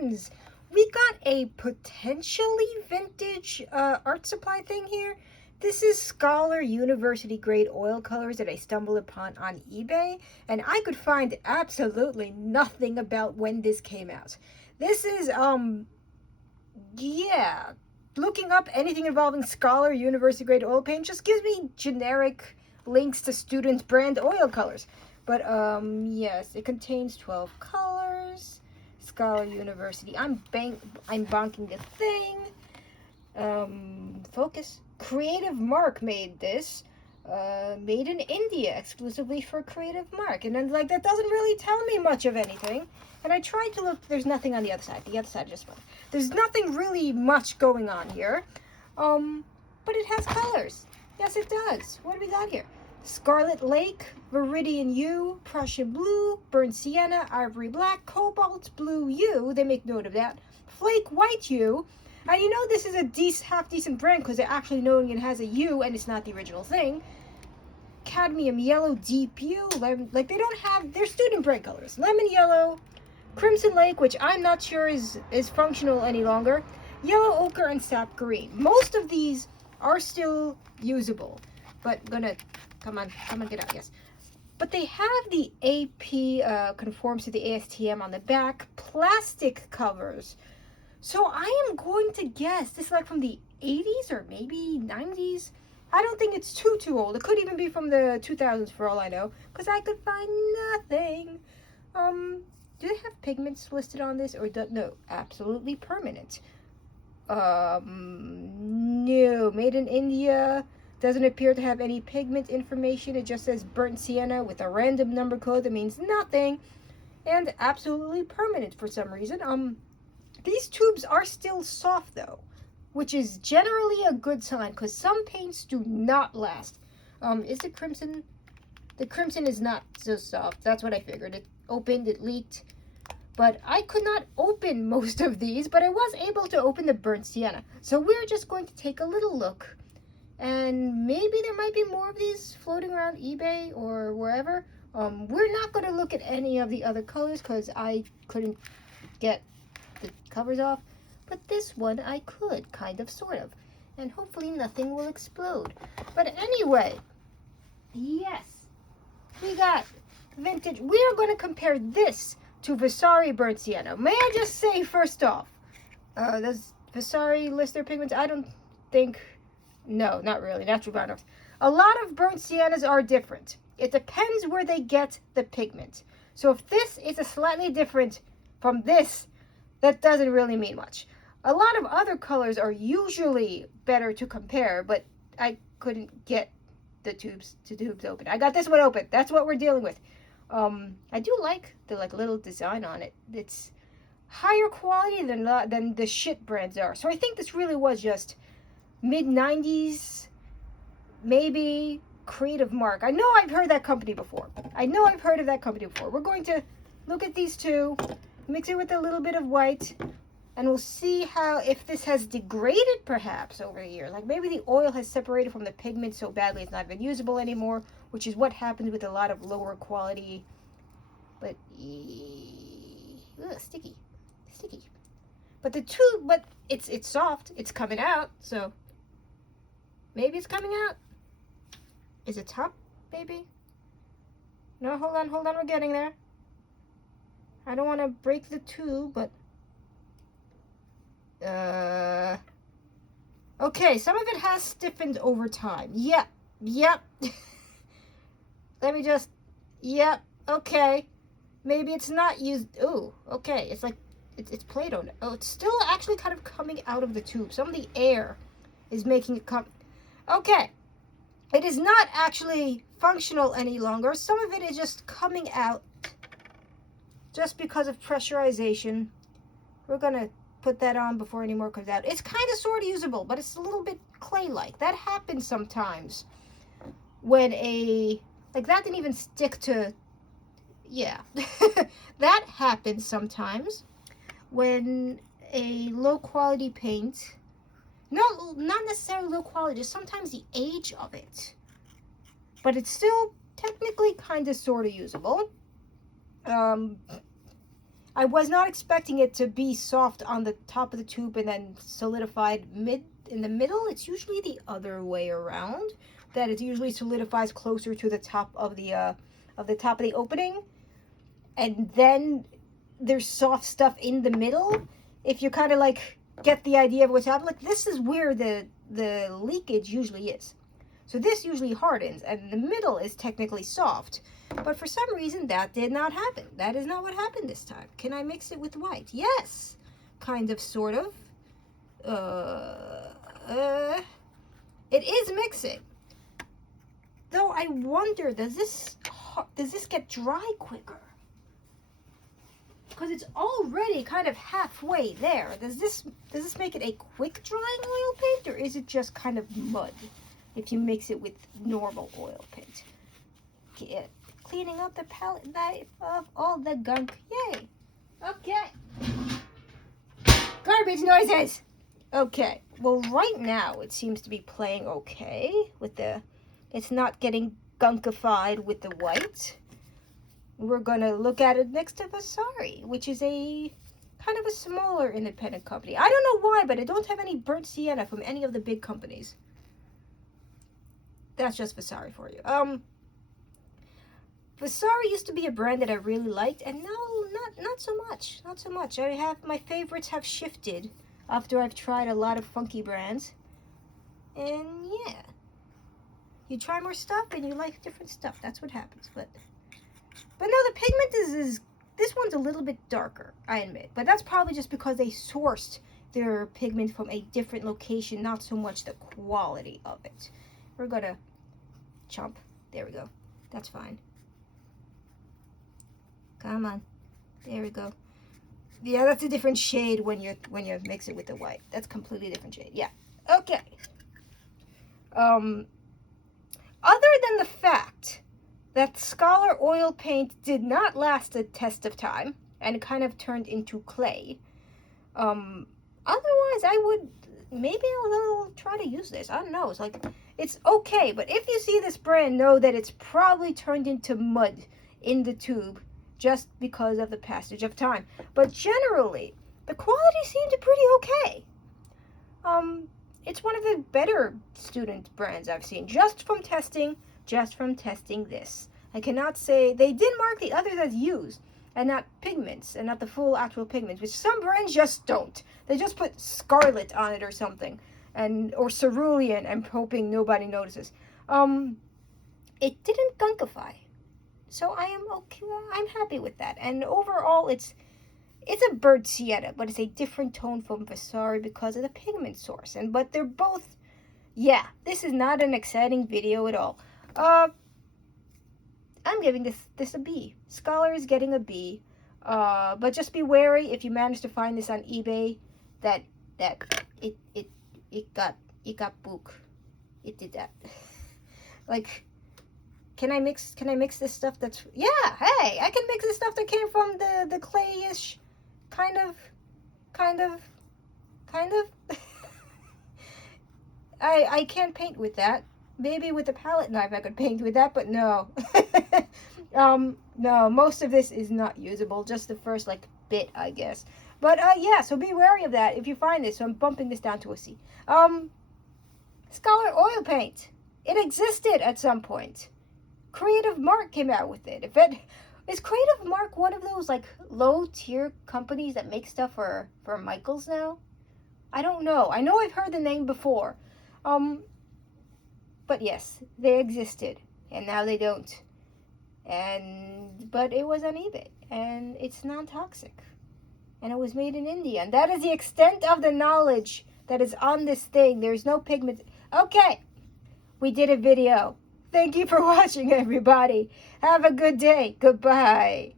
pens. We got a potentially vintage art supply thing here. This is Scholar University grade oil colors that I stumbled upon on eBay, and I could find absolutely nothing about when this came out. This is, yeah, looking up anything involving Scholar University grade oil paint just gives me generic links to students' brand oil colors. But, yes, it contains 12 colors. Scholar University. I'm bonking the thing. Focus. Creative Mark made this. Made in India exclusively for Creative Mark. And then, like, that doesn't really tell me much of anything. And I tried to look. There's nothing on the other side. The other side just went. There's nothing really much going on here. But it has colors. Yes, it does. What do we got here? Scarlet Lake, Viridian Hue, Prussian Blue, Burnt Sienna, Ivory Black, Cobalt Blue Hue. They make note of that. Flake White Hue. And you know this is a half-decent brand because they're actually knowing it has a hue and it's not the original thing. Cadmium Yellow Deep Hue. Like, they don't have... They're student brand colors. Lemon Yellow, Crimson Lake, which I'm not sure is functional any longer. Yellow Ochre and Sap Green. Most of these are still usable. But gonna... Come on, get out, yes. But they have the AP, conforms to the ASTM on the back, plastic covers. So I am going to guess, this is like from the 80s or maybe 90s. I don't think it's too old. It could even be from the 2000s for all I know, because I could find nothing. Do they have pigments listed on this, or no, absolutely permanent. No, made in India. Doesn't appear to have any pigment information. It just says burnt sienna with a random number code that means nothing. And absolutely permanent for some reason. These tubes are still soft though, which is generally a good sign because some paints do not last. Is it crimson? The crimson is not so soft. That's what I figured. It opened, it leaked. But I could not open most of these, but I was able to open the burnt sienna. So we're just going to take a little look. And maybe there might be more of these floating around eBay or wherever. We're not going to look at any of the other colors because I couldn't get the covers off. But this one I could, kind of, sort of. And hopefully nothing will explode. But anyway, yes, we got vintage. We are going to compare this to Vasari Burnt Sienna. May I just say, first off, does Vasari list their pigments? I don't think... No, not really. Natural brown earth. A lot of burnt siennas are different. It depends where they get the pigment. So if this is a slightly different from this, that doesn't really mean much. A lot of other colors are usually better to compare, but I couldn't get the tubes open. I got this one open. That's what we're dealing with. I do like the little design on it. It's higher quality than the shit brands are. So I think this really was just mid-90s, maybe Creative Mark. I know I've heard that company before. We're going to look at these two, mix it with a little bit of white, and we'll see if this has degraded perhaps over the years. Like maybe the oil has separated from the pigment so badly it's not even usable anymore, which is what happens with a lot of lower quality, but sticky. But it's soft. It's coming out, so maybe it's coming out. Is it top, maybe? No, hold on, we're getting there. I don't want to break the tube, but... Okay, some of it has stiffened over time. Yep. Let me just... Yep, okay. Maybe it's not used... Ooh, okay, it's like... It's Play-Doh. Oh, it's still actually kind of coming out of the tube. Some of the air is making it come... Okay. It is not actually functional any longer. Some of it is just coming out just because of pressurization. We're going to put that on before any more comes out. It's kind of sort of usable, but it's a little bit clay-like. That happens sometimes when like that didn't even stick to... Yeah. That happens sometimes when a low-quality paint... No, not necessarily low quality, just sometimes the age of it. But it's still technically kind of sort of usable. I was not expecting it to be soft on the top of the tube and then solidified in the middle. It's usually the other way around. That it usually solidifies closer to the top of the opening, and then there's soft stuff in the middle. If you kind of like get the idea of what's happening, like this is where the leakage usually is. So this usually hardens, and the middle is technically soft. But for some reason, that did not happen. That is not what happened this time. Can I mix it with white? Yes. Kind of, sort of. It is mixing. Though I wonder, does this get dry quicker? Because it's already kind of halfway there. Does this make it a quick drying oil paint, or is it just kind of mud if you mix it with normal oil paint? Get cleaning up the palette knife of all the gunk. Yay. Okay. Garbage noises. Okay. Well, right now it seems to be playing okay with the... It's not getting gunkified with the white. We're going to look at it next to Vasari, which is a kind of a smaller independent company. I don't know why, but I don't have any burnt sienna from any of the big companies. That's just Vasari for you. Vasari used to be a brand that I really liked, and now not so much. Not so much. My favorites have shifted after I've tried a lot of funky brands. And yeah. You try more stuff and you like different stuff. That's what happens. But no, the pigment is this one's a little bit darker, I admit. But that's probably just because they sourced their pigment from a different location, not so much the quality of it. We're gonna chomp. There we go. That's fine. Come on. There we go. Yeah, that's a different shade when you mix it with the white. That's completely different shade. Yeah. Okay. Other than the fact that Scholar oil paint did not last a test of time and kind of turned into clay, otherwise maybe I'll try to use this. I don't know. It's okay, but if you see this brand, know that it's probably turned into mud in the tube just because of the passage of time. But generally, the quality seemed pretty okay. It's one of the better student brands I've seen just from testing this. I cannot say they did mark the others as used and not pigments and not the full actual pigments, which some brands just don't. They just put scarlet on it or something, or cerulean, and hoping nobody notices. It didn't gunkify, so I am okay. I'm happy with that. And overall, it's a burnt sienna, but it's a different tone from Vasari because of the pigment source. But they're both, yeah, this is not an exciting video at all. I'm giving this a B. Scholar is getting a B. But just be wary if you manage to find this on eBay that it got book. It did that. Like, can I mix this stuff that's, yeah, hey, I can mix the stuff that came from the clayish kind of I can't paint with that. Maybe with a palette knife I could paint with that, but no. No, most of this is not usable, just the first like bit, I guess. But yeah, so be wary of that if you find this. So I'm bumping this down to a C. Scholar oil paint. It existed at some point. Creative Mark came out with it. Is Creative Mark one of those like low tier companies that make stuff for Michaels now? I don't know. I know I've heard the name before. But yes, they existed, and now they don't. But it was on eBay, and it's non-toxic, and it was made in India, and that is the extent of the knowledge that is on this thing. There's no pigment. Okay, we did a video. Thank you for watching, everybody. Have a good day. Goodbye.